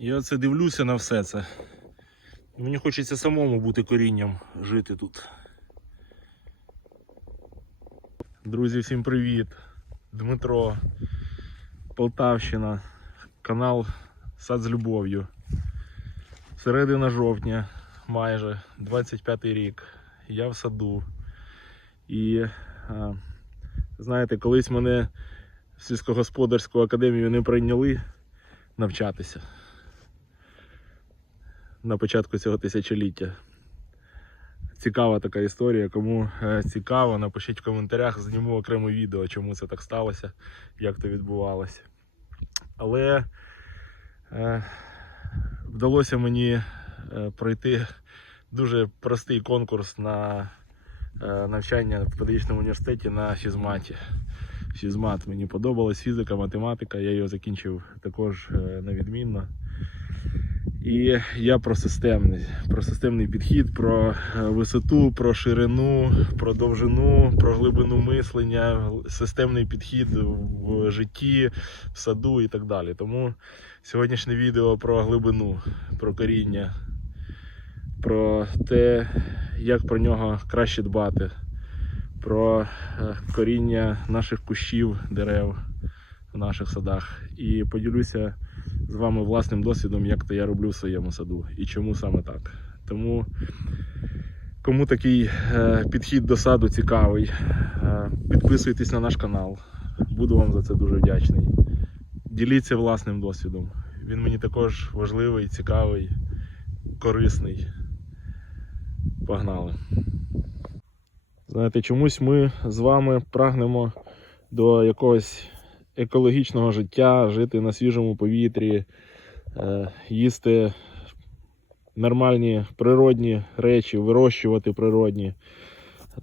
Я оце дивлюся на все це. Мені хочеться самому бути корінням, жити тут. Друзі, всім привіт! Дмитро, Полтавщина, канал Сад з любов'ю. Середина жовтня, майже 25-й рік. Я в саду. І знаєте, колись мене в сільськогосподарську академію не прийняли навчатися на початку цього тисячоліття. Цікава така історія. Кому цікаво, напишіть в коментарях, зніму окреме відео, чому це так сталося, як то відбувалося. Але вдалося мені пройти дуже простий конкурс на навчання в педагогічному університеті на фізматі. Фізмат мені подобалась, фізика, математика, я його закінчив також на відмінно. І я про системний підхід, про висоту, про ширину, про довжину, про глибину мислення, системний підхід в житті, в саду і так далі. Тому сьогоднішнє відео про глибину, про коріння, про те, як про нього краще дбати, про коріння наших кущів, дерев в наших садах. І поділюся з вами власним досвідом, як то я роблю в своєму саду і чому саме так. Тому, кому такий підхід до саду цікавий, підписуйтесь на наш канал. Буду вам за це дуже вдячний. Діліться власним досвідом. Він мені також важливий, цікавий, корисний. Погнали! Знаєте, чомусь ми з вами прагнемо до якогось екологічного життя, жити на свіжому повітрі, їсти нормальні природні речі, вирощувати природні.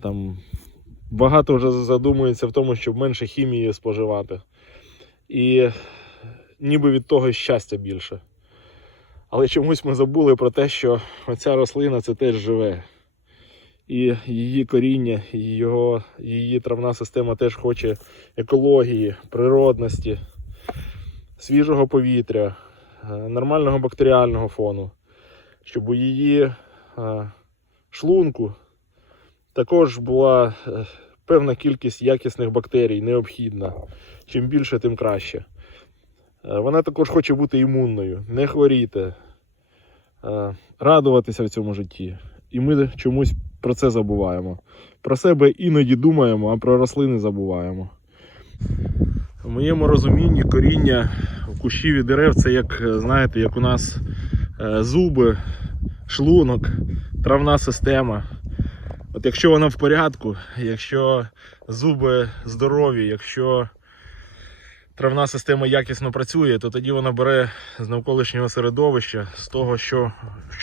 Там багато вже задумується в тому, щоб менше хімії споживати. І ніби від того щастя більше. Але чомусь ми забули про те, що оця рослина це теж живе. І її коріння, її травна система теж хоче екології, природності, свіжого повітря, нормального бактеріального фону. Щоб у її шлунку також була певна кількість якісних бактерій необхідна. Чим більше, тим краще. Вона також хоче бути імунною, не хворіти, радуватися в цьому житті. І ми чомусь про це забуваємо. Про себе іноді думаємо, а про рослини забуваємо. В моєму розумінні коріння в кущів і дерев це як, знаєте, як у нас зуби, шлунок, травна система. От якщо вона в порядку, якщо зуби здорові, якщо травна система якісно працює, то тоді вона бере з навколишнього середовища, з того, що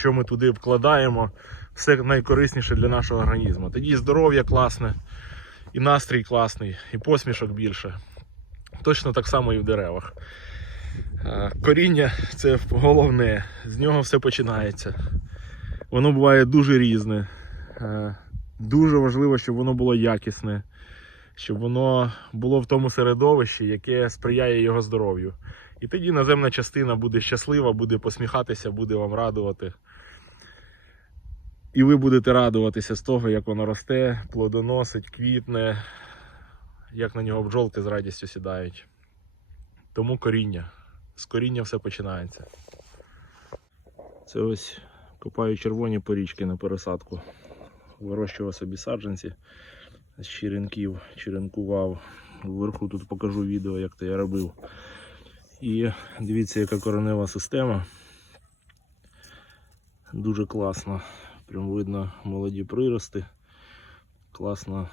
ми туди вкладаємо, все найкорисніше для нашого організму. Тоді і здоров'я класне, і настрій класний, і посмішок більше. Точно так само і в деревах. Коріння – це головне, з нього все починається. Воно буває дуже різне. Дуже важливо, щоб воно було якісне, щоб воно було в тому середовищі, яке сприяє його здоров'ю. І тоді наземна частина буде щаслива, буде посміхатися, буде вам радувати. І ви будете радуватися з того, як воно росте, плодоносить, квітне, як на нього бджолки з радістю сідають. Тому коріння. З коріння все починається. Це ось копаю червоні порічки на пересадку. Вирощував собі саджанці з черенків, черенкував. Вверху тут покажу відео, як то я робив. І дивіться, яка коренева система. Дуже класно. Прям видно молоді прирости. Класно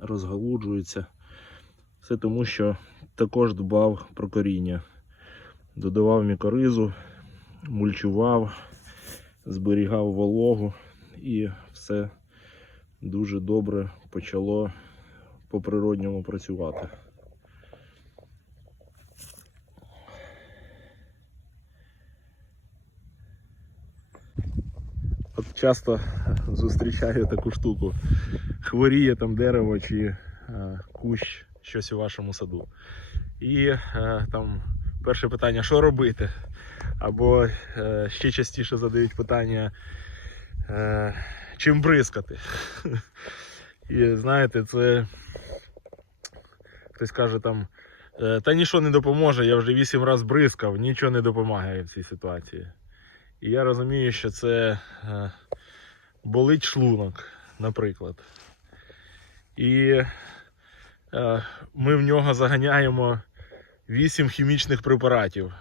розгалуджуються. Все тому, що також дбав про коріння. Додавав мікоризу, мульчував, зберігав вологу і все дуже добре почало по-природньому працювати. От часто зустрічаю таку штуку. Хворіє там дерево чи кущ, щось у вашому саду. І там перше питання, що робити? Або ще частіше задають питання, чим бризкати. І знаєте, це хтось каже там, та нічого не допоможе, я вже 8 разів бризкав, нічого не допомагає в цій ситуації. І я розумію, що це болить шлунок, наприклад. І ми в нього заганяємо 8 хімічних препаратів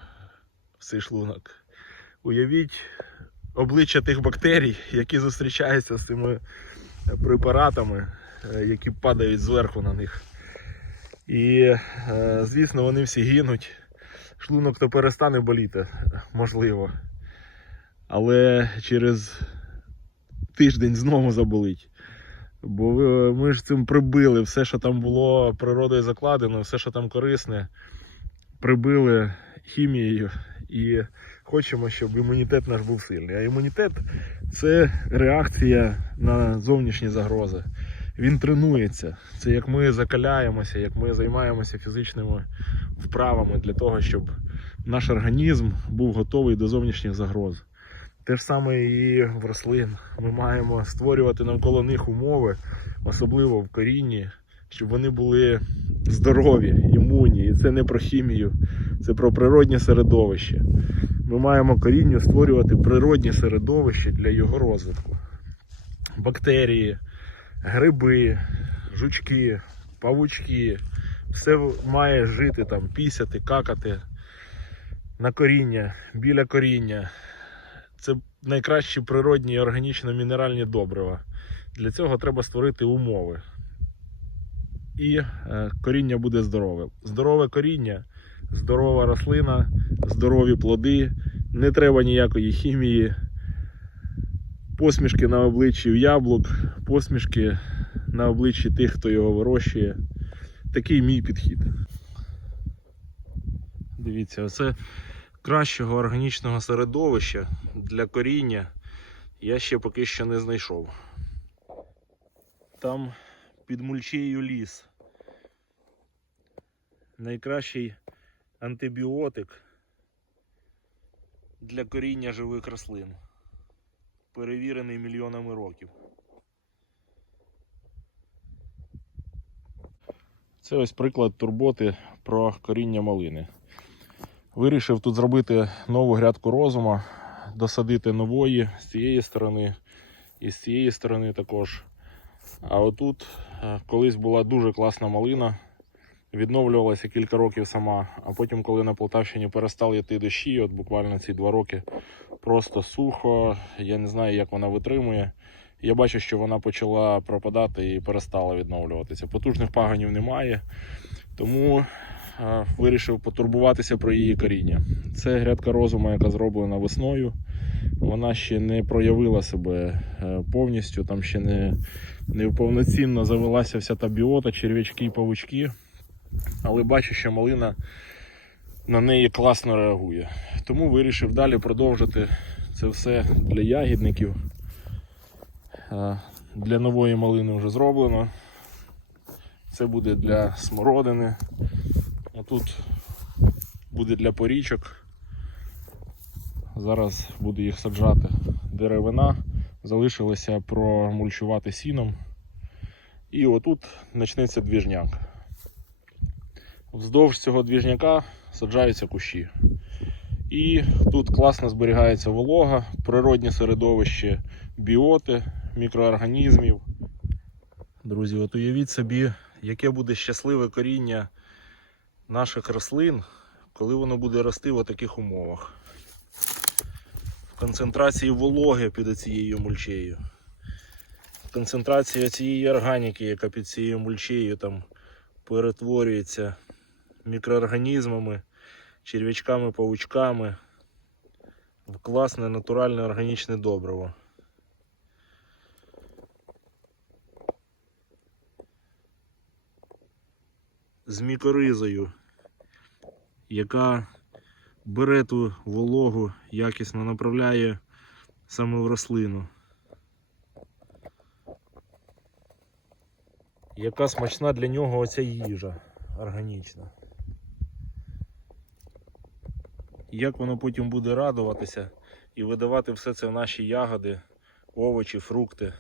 в цей шлунок. Уявіть обличчя тих бактерій, які зустрічаються з цими препаратами, які падають зверху на них. І, звісно, вони всі гинуть. Шлунок то перестане боліти, можливо. Але через тиждень знову заболить. Бо ми ж цим прибили все, що там було природою закладено, все, що там корисне, прибили хімією і хочемо, щоб імунітет наш був сильний. А імунітет – це реакція на зовнішні загрози. Він тренується. Це як ми закаляємося, як ми займаємося фізичними вправами для того, щоб наш організм був готовий до зовнішніх загроз. Те ж саме і в рослин. Ми маємо створювати навколо них умови, особливо в корінні, щоб вони були здорові, імунні. І це не про хімію, це про природнє середовище. Ми маємо корінню створювати природнє середовище для його розвитку. Бактерії, гриби, жучки, павучки. Все має жити там, пісяти, какати на коріння, біля коріння. Це найкращі природні органічно-мінеральні добрива. Для цього треба створити умови. І коріння буде здорове. Здорове коріння, здорова рослина, здорові плоди, не треба ніякої хімії, посмішки на обличчі яблук, посмішки на обличчі тих, хто його вирощує. Такий мій підхід. Дивіться, оце кращого органічного середовища для коріння я ще поки що не знайшов. Там під мульчею ліс. Найкращий антибіотик для коріння живих рослин. Перевірений мільйонами років. Це ось приклад турботи про коріння малини. Вирішив тут зробити нову грядку розума, досадити нової з цієї сторони і з цієї сторони також. А отут колись була дуже класна малина, відновлювалася кілька років сама, а потім, коли на Полтавщині перестали йти дощі, от буквально ці 2 роки, просто сухо, я не знаю, як вона витримує. Я бачу, що вона почала пропадати і перестала відновлюватися. Потужних пагонів немає, тому вирішив потурбуватися про її коріння. Це грядка розума, яка зроблена весною. Вона ще не проявила себе повністю, там ще не повноцінно завелася вся та біота, черв'ячки і павучки. Але бачу, що малина на неї класно реагує. Тому вирішив далі продовжити це все для ягідників. Для нової малини вже зроблено. Це буде для смородини. А тут буде для порічок. Зараз буду їх саджати. Деревина. Залишилося промульчувати сіном. І отут почнеться двіжняк. Вздовж цього двіжняка саджаються кущі. І тут класно зберігається волога, природнє середовище біоти, мікроорганізмів. Друзі, от уявіть собі, яке буде щасливе коріння наших рослин, коли воно буде рости в таких умовах. В концентрації вологи під цією мульчею. В концентрації цієї органіки, яка під цією мульчею там перетворюється мікроорганізмами, черв'ячками, павучками в класне натуральне органічне добриво. З мікоризою, яка бере ту вологу, якісно направляє саме в рослину. Яка смачна для нього оця їжа органічна. як воно потім буде радуватися і видавати все це в наші ягоди, овочі, фрукти.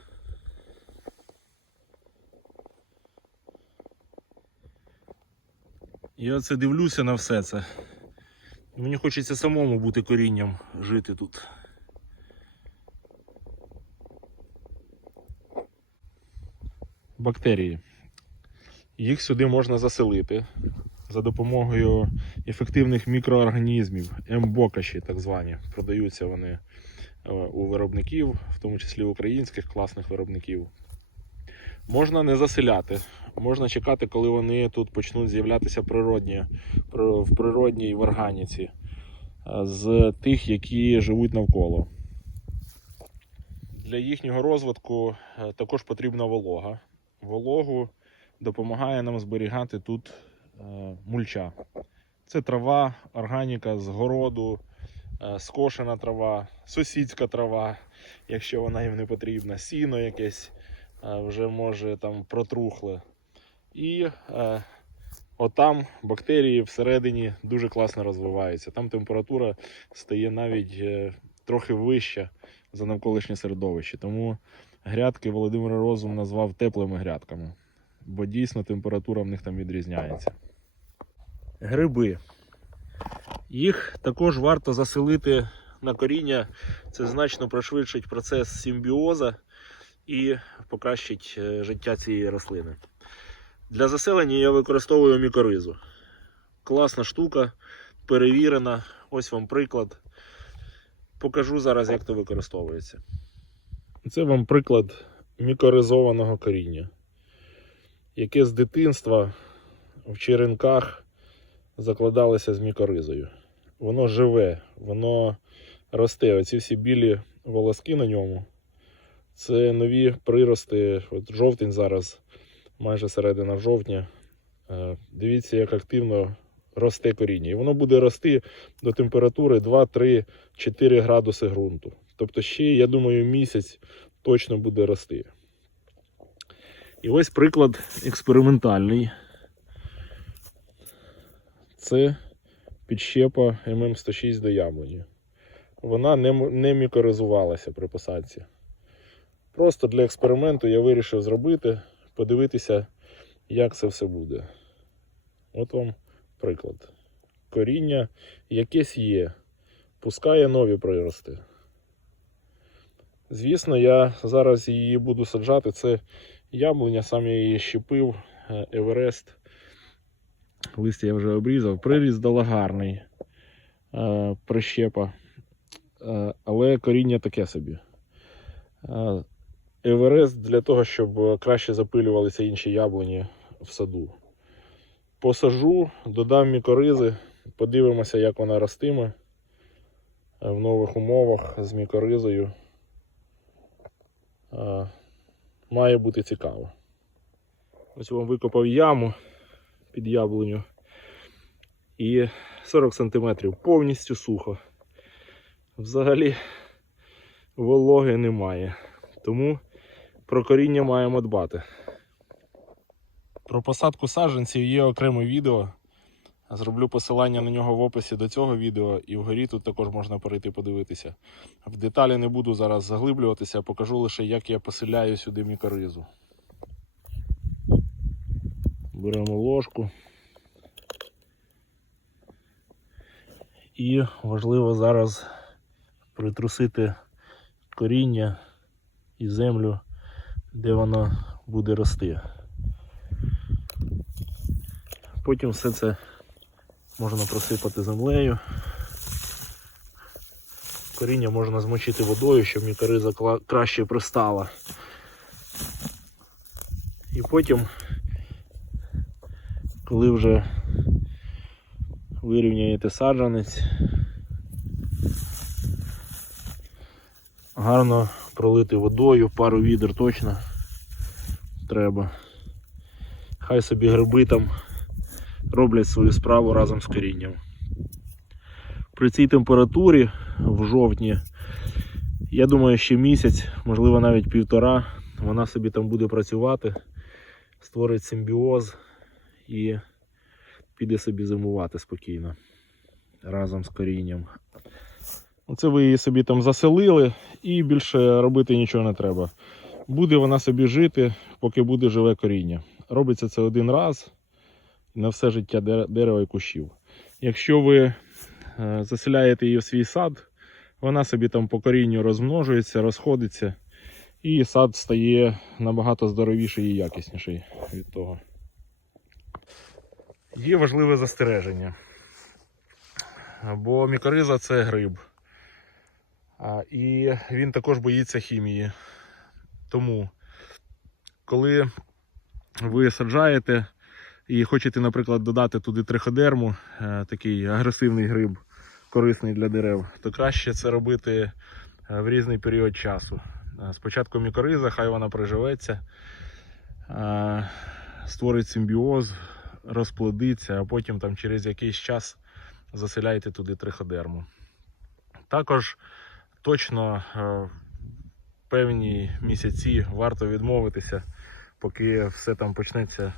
Я оце дивлюся на все це. Мені хочеться самому бути корінням, жити тут. Бактерії. Їх сюди можна заселити за допомогою ефективних мікроорганізмів, ембокаші так звані. Продаються вони у виробників, в тому числі українських класних виробників. Можна не заселяти, можна чекати, коли вони тут почнуть з'являтися в природній в органіці з тих, які живуть навколо. Для їхнього розвитку також потрібна волога. Вологу допомагає нам зберігати тут мульча. Це трава, органіка з городу, скошена трава, сусідська трава, якщо вона їм не потрібна, сіно якесь вже може там протрухле. І отам бактерії всередині дуже класно розвиваються. Там температура стає навіть трохи вища за навколишнє середовище. Тому грядки Володимир Розум назвав теплими грядками. Бо дійсно температура в них там відрізняється. Гриби. Їх також варто заселити на коріння. Це значно пришвидшить процес симбіозу і покращить життя цієї рослини. Для заселення я використовую мікоризу. Класна штука, перевірена. Ось вам приклад. Покажу зараз, як це використовується. Це вам приклад мікоризованого коріння, яке з дитинства в черенках закладалося з мікоризою. Воно живе, воно росте. Оці всі білі волоски на ньому – це нові прирости. От жовтень зараз, майже середина жовтня. Дивіться, як активно росте коріння. І воно буде рости до температури 2, 3, 4 градуси ґрунту. Тобто ще, я думаю, місяць точно буде рости. І ось приклад експериментальний. Це підщепа ММ106 до яблуні. Вона не мікоризувалася при посадці. Просто для експерименту я вирішив зробити, подивитися, як це все буде. От вам приклад. Коріння якесь є, пускає нові прирости. Звісно, я зараз її буду саджати. Це яблуня, сам я її щепив, Еверест. Листя я вже обрізав. Приріст дала гарний, прищепа. Але коріння таке собі. Еверест для того, щоб краще запилювалися інші яблуні в саду. Посажу, додам мікоризи, подивимося, як вона ростиме в нових умовах з мікоризою. Має бути цікаво. Ось вам викопав яму під яблуню і 40 см повністю сухо. Взагалі вологи немає, тому про коріння маємо дбати. Про посадку саджанців є окреме відео. Зроблю посилання на нього в описі до цього відео, і вгорі тут також можна перейти подивитися. В деталі не буду зараз заглиблюватися, покажу лише, як я поселяю сюди мікоризу. Беремо ложку. І важливо зараз притрусити коріння і землю, де воно буде рости. Потім все це можна просипати землею. Коріння можна змочити водою, щоб мікориза краще пристала. І потім, коли вже вирівняєте саджанець, гарно пролити водою, пару відер точно треба. Хай собі гриби там роблять свою справу разом з корінням. При цій температурі в жовтні, я думаю, ще місяць, можливо навіть 1,5, вона собі там буде працювати, створить симбіоз і піде собі зимувати спокійно. разом з корінням. Оце ви її собі там заселили і більше робити нічого не треба. Буде вона собі жити, поки буде живе коріння. Робиться це один раз на все життя дерева і кущів. Якщо ви заселяєте її в свій сад, вона собі там по корінню розмножується, розходиться, і сад стає набагато здоровіший і якісніший від того. Є важливе застереження, бо мікориза – це гриб, і він також боїться хімії. Тому, коли ви саджаєте і хочете, наприклад, додати туди триходерму, такий агресивний гриб, корисний для дерев, то краще це робити в різний період часу. Спочатку мікориза, хай вона приживеться, створить симбіоз, розплодиться, а потім там через якийсь час заселяйте туди триходерму. Також точно певні місяці варто відмовитися, поки все там почнеться,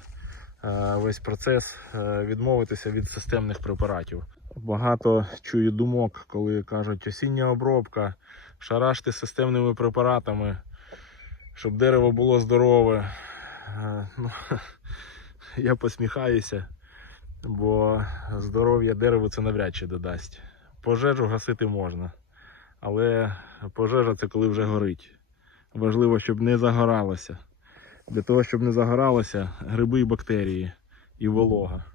весь процес, відмовитися від системних препаратів. Багато чую думок, коли кажуть осіння обробка, шараште системними препаратами, щоб дерево було здорове. Ну, я посміхаюся, бо здоров'я дереву це навряд чи додасть. Пожежу гасити можна, але пожежа – це коли вже горить. Важливо, щоб не загоралося. Для того, щоб не загоралося, гриби і бактерії, і волога.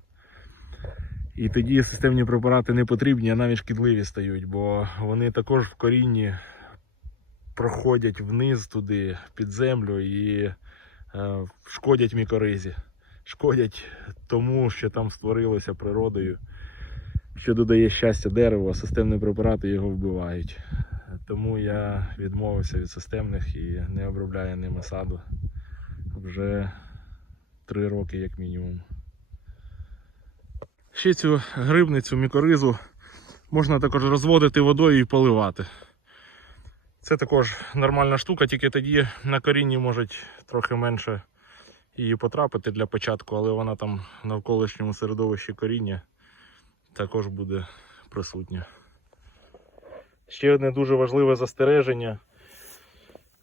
І тоді системні препарати не потрібні, а навіть шкідливі стають, бо вони також в корінні проходять вниз туди, під землю і шкодять мікоризі. Шкодять тому, що там створилося природою, що додає щастя дереву, а системні препарати його вбивають. Тому я відмовився від системних і не обробляю ними саду вже 3 роки як мінімум. Ще цю грибницю, мікоризу можна також розводити водою і поливати. Це також нормальна штука, тільки тоді на корінні можуть трохи менше її потрапити для початку, але вона там в навколишньому середовищі коріння також буде присутня. Ще одне дуже важливе застереження.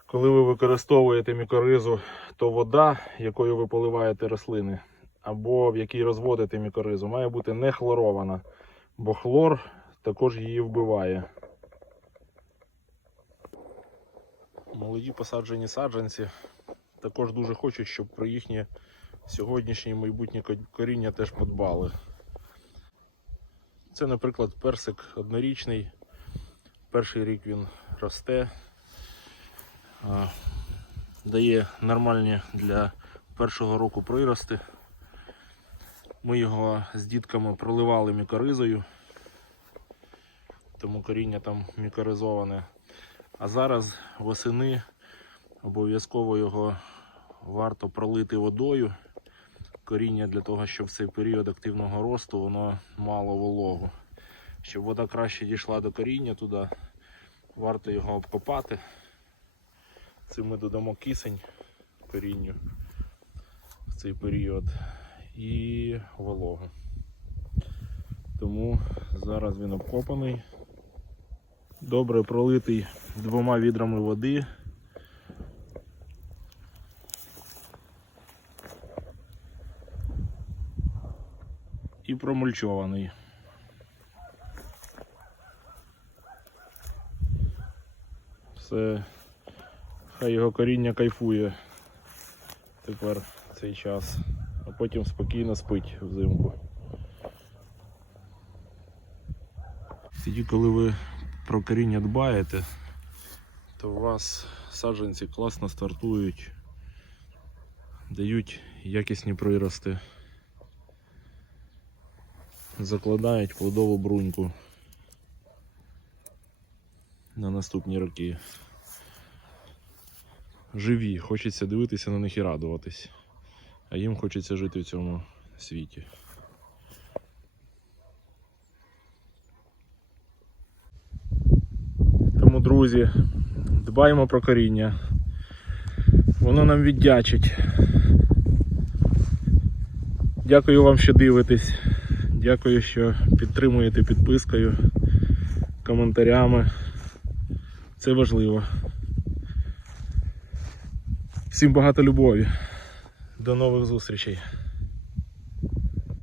Коли ви використовуєте мікоризу, то вода, якою ви поливаєте рослини, або в якій розводите мікоризу, має бути не хлорована, бо хлор також її вбиває. Молоді посаджені саджанці також дуже хочуть, щоб про їхнє сьогоднішнє і майбутнє коріння теж подбали. Це, наприклад, персик однорічний. Перший рік він росте, дає нормальні для першого року прирости. Ми його з дітками проливали мікоризою, тому коріння там мікоризоване. А зараз восени обов'язково його варто пролити водою. Коріння для того, щоб в цей період активного росту воно мало вологу. Щоб вода краще дійшла до коріння туди, варто його обкопати. Цим ми додамо кисень корінню в цей період і вологу. Тому зараз він обкопаний, добре пролитий 2 відрами води. І промульчований. Все, хай його коріння кайфує тепер цей час, а потім спокійно спить взимку. Тоді, коли ви про коріння дбаєте, то у вас саджанці класно стартують, дають якісні прирости, закладають плодову бруньку на наступні роки. Живі, хочеться дивитися на них і радуватись, а їм хочеться жити в цьому світі. Тому, друзі, дбаємо про коріння, воно нам віддячить. Дякую вам, що дивитесь. Дякую, що підтримуєте підпискою, коментарями. Це важливо. Всім багато любові. До нових зустрічей.